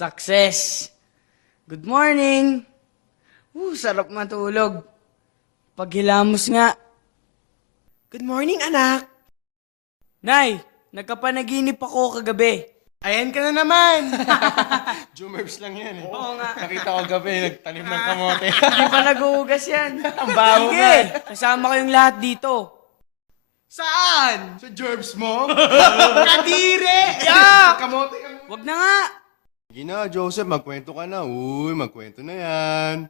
Success! Good morning! Sarap matulog. Paghilamos nga. Good morning, anak. Nay, nagkapanaginip ako kagabi. Ayan ka na naman. Jumerbs lang yan eh. Oo nga. Nakita ko gabi, nagtanim ng kamote. Hindi pa nag-uugas yan. Ang baho Sige, nga eh. kasama kayong lahat dito. Saan? Sa gerbs mo? Kadire! Yeah! Kamote ka mo. Wag na nga! Sige na, Joseph, magkwento ka na. Uy, magkwento na yan.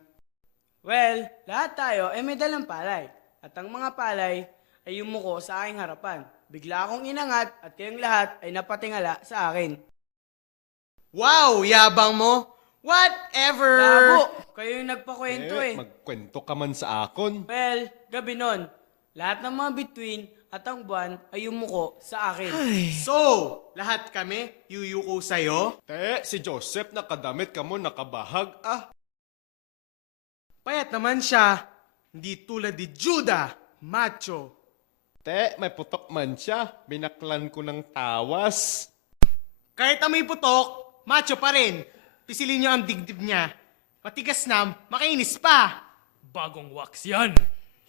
Well, lahat tayo ay may dalang palay. At ang mga palay ay yumuko sa aking harapan. Bigla akong inangat at kayong lahat ay napatingala sa akin. Wow, yabang mo. Whatever. Labo, kayo yung nagpakwento eh. Magkwento ka man sa akon. Well, gabi nun, lahat ng mga bituin at ang buwan ay yumuko sa akin. So, lahat kami yuyuko sa'yo? Si Joseph, nakadamit ka mo, nakabahag. Payat naman siya. Hindi tulad ni Judah, macho. May putok man siya. Binaklan ko ng tawas. Kahit amoy putok, macho pa rin. Pisilin niyo ang digdib niya. Matigas na, makainis pa. Bagong wax yan.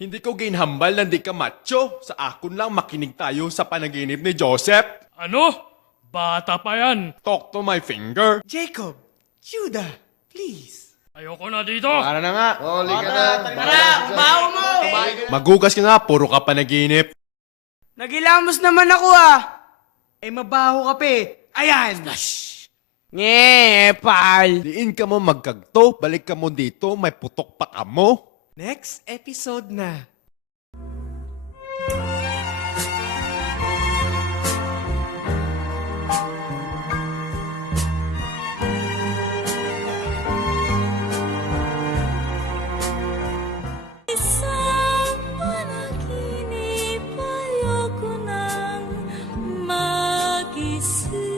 Hindi ko ginhambal na di ka macho. Sa akon lang makinig tayo sa panaginip ni Joseph. Ano? Bata pa yan. Talk to my finger. Jacob, Judah, please. Ayoko na dito. Para na nga. Tara, baho mo! Magugas ka nga, puro ka panaginip. Nagilamos naman ako ah! Mabaho ka pe. Ayan. Nye, pal! Diin ka mo magkagto, balik ka mo dito, may putok pa ka mo. Next episode na. Isang panaginip ayoko nang magising.